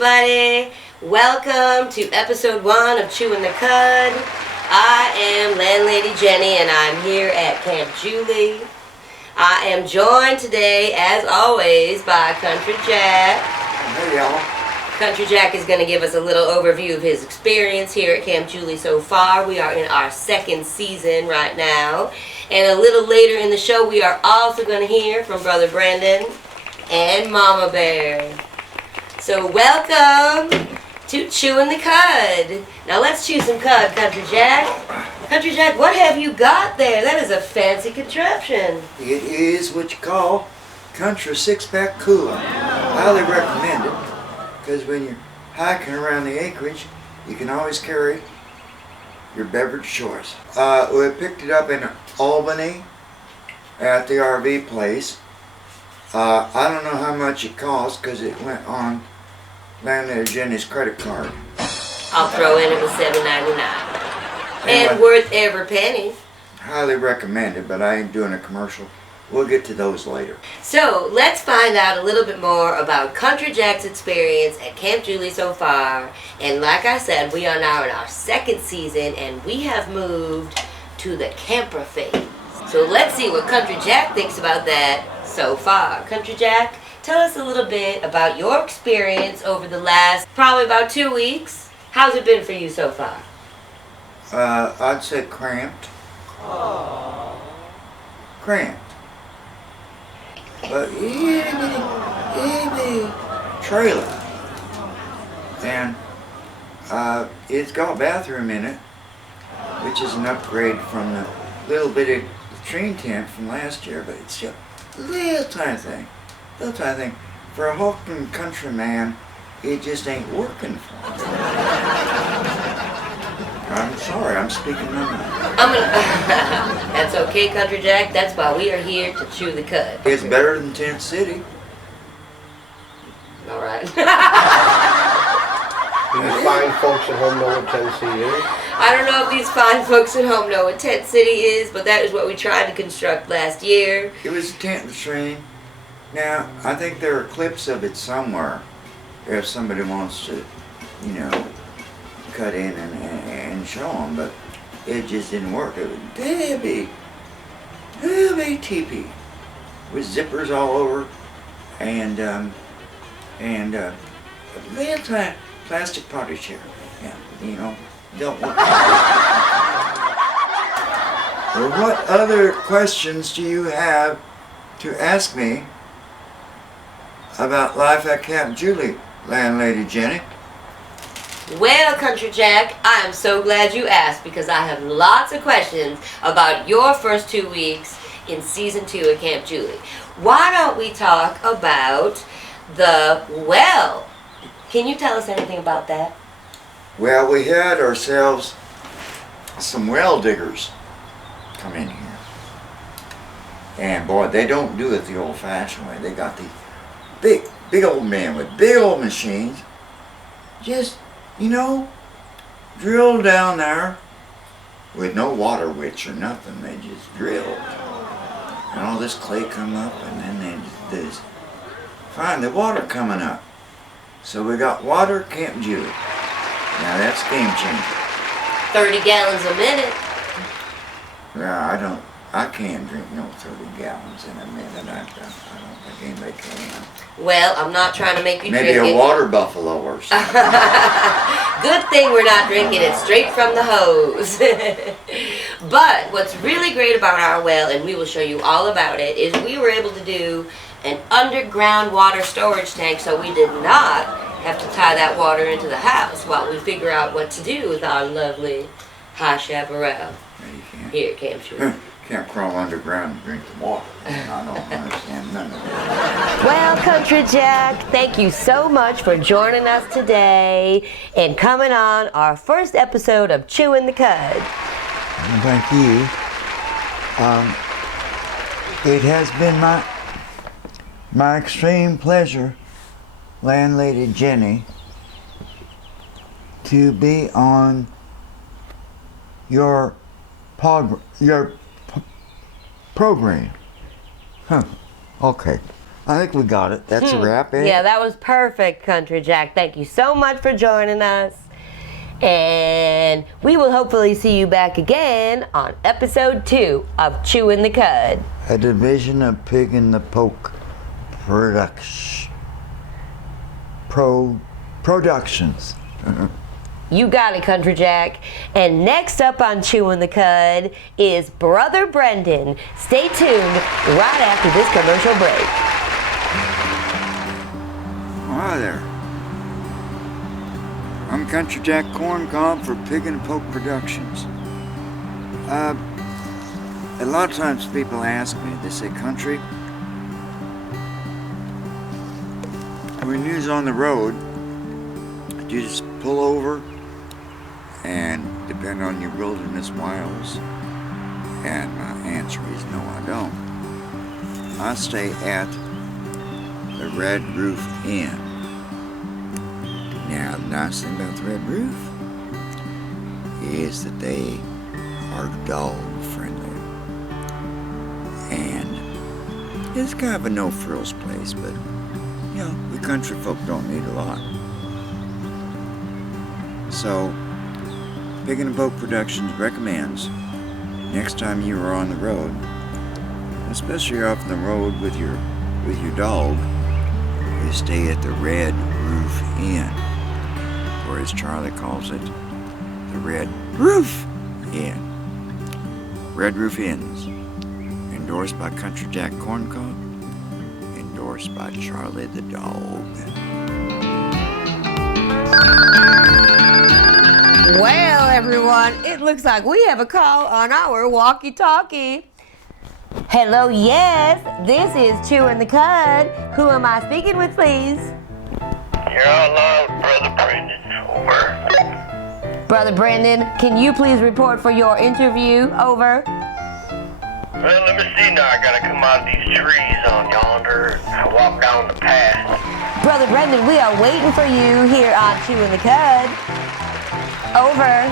everybody. Welcome to episode 1 of Chewin the Cud. I am Landlady Jenny and I'm here at Camp Julie. I am joined today, as always, by Country Jack. Hey, y'all. Country Jack is going to give us a little overview of his experience here at Camp Julie so far. We are in our second season right now. And a little later in the show, we are also going to hear from Brother Brandon and Mama Bear. So welcome to Chewin the Cud. Now let's chew some cud, Country Jack. Country Jack, what have you got there? That is a fancy contraption. It is what you call Country 6-pack cooler. Highly recommend it, because when you're hiking around the acreage, you can always carry your beverage choice. We picked it up in Albany at the RV place. I don't know how much it cost because it went on Landlady Jenny's credit card. I'll throw in it was $7.99. And worth every penny. Highly recommended, but I ain't doing a commercial. We'll get to those later. So let's find out a little bit more about Country Jack's experience at Camp Julie so far. And like I said, we are now in our second season and we have moved to the camper phase. So let's see what Country Jack thinks about that so far. Country Jack, tell us a little bit about your experience over the last probably about 2 weeks. How's it been for you so far? I'd say cramped. Cramped. But itty bitty trailer. And it's got a bathroom in it, which is an upgrade from the little bitty latrine tent from last year, but it's just a little tiny thing. Little tiny thing. For a hulking country man, it just ain't working for me. I'm sorry, I'm speaking my mind. That's okay, Country Jack. That's why we are here to chew the cud. It's better than Tent City. All right. These fine folks at home know what Tent City is? I don't know if these fine folks at home know what Tent City is, but that is what we tried to construct last year. It was a tent latrine. Now, I think there are clips of it somewhere if somebody wants to, you know, cut in and show them, but it just didn't work. It was big teepee with zippers all over and a little tiny plastic potty chair. Yeah, you know, don't want. Well, what other questions do you have to ask me about life at Camp Julie, Landlady Jenny? Well, Country Jack, I am so glad you asked because I have lots of questions about your first 2 weeks in season 2 at Camp Julie. Why don't we talk about the well? Can you tell us anything about that? Well, we had ourselves some well diggers come in here. And boy, they don't do it the old-fashioned way. They got the big old men with big old machines. Just, you know, drill down there with no water witch or nothing. They just drilled. And all this clay come up and then they just find the water coming up. So we got water Camp Julie. Now that's game changer. 30 gallons a minute. Yeah, I can't drink no 30 gallons in a minute. I don't think anybody can. Well, I'm not trying to make you Maybe drink a it. water buffalo or something. Good thing we're not drinking it straight from the hose. But what's really great about our well, and we will show you all about it, is we were able to do an underground water storage tank, so we did not have to tie that water into the house while we figure out what to do with our lovely High Chaparral here at Camp Julie. Can't crawl underground and drink the water. I don't understand none of that. Well, Country Jack, thank you so much for joining us today and coming on our first episode of Chewin the Cud. Well, thank you. It has been my extreme pleasure, Landlady Jenny, to be on your program. Huh. Okay. I think we got it. That's a wrap, eh? Yeah, that was perfect, Country Jack. Thank you so much for joining us. And we will hopefully see you back again on episode 2 of Chewin the Cud. A division of Pig in the Poke Productions. You got it, Country Jack. And next up on Chewin the Cud is Brother Brendan. Stay tuned right after this commercial break. Hi there. I'm Country Jack Corncob for Pig and Poke Productions. A lot of times people ask me, they say, Country, when you're on the road, do you just pull over and depend on your wilderness miles? And my answer is no, I don't. I stay at the Red Roof Inn. Now, the nice thing about the Red Roof is that they are dog friendly. And it's kind of a no-frills place, but, you know, we country folk don't need a lot. So, Pig and Poke Productions recommends next time you are on the road, especially you're off the road with your dog, you stay at the Red Roof Inn, or as Charlie calls it, the Red Roof Inn. Red Roof Inns, endorsed by Country Jack Corncob, endorsed by Charlie the dog. Well, everyone, it looks like we have a call on our walkie-talkie. Hello, yes, this is Chewin the Cud. Who am I speaking with, please? You're on line with Brother Brendan. Over. Brother Brendan, can you please report for your interview? Over. Well, let me see now. I gotta come out of these trees on yonder. I walk down the path. Brother Brendan, we are waiting for you here on Chewin the Cud. Over.